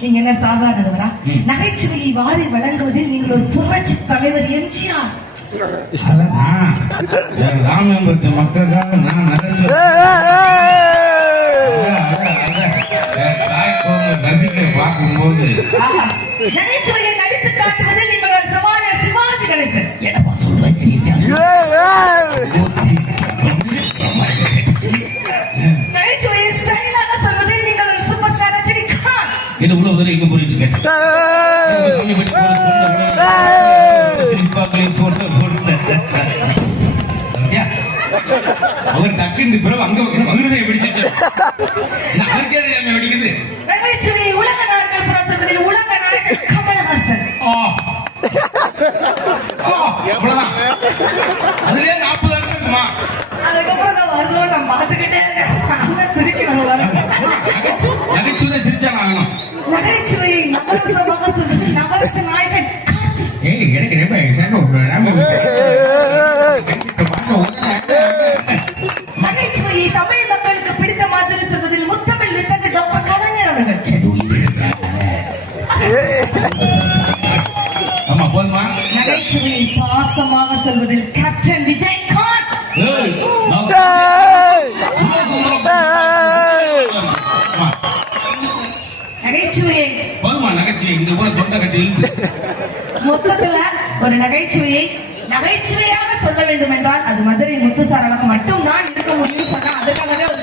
நீங்க என்ன சாதாரணவரா? நகைச்சுவையை வாரி வழங்குவதில் நீங்கள் ஒரு புரட்சி தலைவர் எம்ஜிஆர். ராமபுரத்து மக்களுக்காக நான் ரசிக்க பார்க்கும்போது நகைச்சுவையை நடித்து காட்டுவதில் நீங்கள் ஒரு சவாலர் சிவாஜி கணேசன். என்னப்பா சொல்றேன்? நகைச்சுவையை ஸ்டைலாக சொல்வதில் நீங்கள் ஒரு சூப்பர் ஸ்டார் ரஜினிகாந்த். என்ன உள்ள எங்க போயிட்டு இருக்கேன்? அவர் டக்குன்னு பிறகு அங்க மதுரை பிடிச்சிட்டு வெடிக்குது. நகைச்சுவையை உலக நாடுகள் பிரசவத்தில் உலக நாயகன் கமலஹாசன். அவ்வளவுதான். அதுலயே 40 இருக்குமா? அதுக்கப்புறம் தான் வருவோம். நான் பார்த்துக்கிட்டே நகைச்சுவை சிரிச்சா ஆகணும். நகைச்சுவையை நவரசமாக சொல்வது நவரச நாயகன். எனக்கு நகைச்சுவையை தமிழ் மக்களுக்கு பிடித்த மாதிரி சொல்வதில் முத்தமிழ் வித்தகு டாக்டர் கலைஞர் அவர்கள். ஆமா போதுமா? நகைச்சுவையை பாசமாக சொல்வதில் கேப்டன் விஜயகாந்த். நகைச்சுவையை போதுமா? நகைச்சுவை இந்த கூட தொண்டை கட்டி மொத்தத்துல ஒரு நகைச்சுவையை நகைச்சுவையாக சொல்ல வேண்டும் என்றால் அது மதுரை முத்துசாரலாக மட்டும்தான் இருக்க முடியும் சொன்னா அதுக்காகவே ஒரு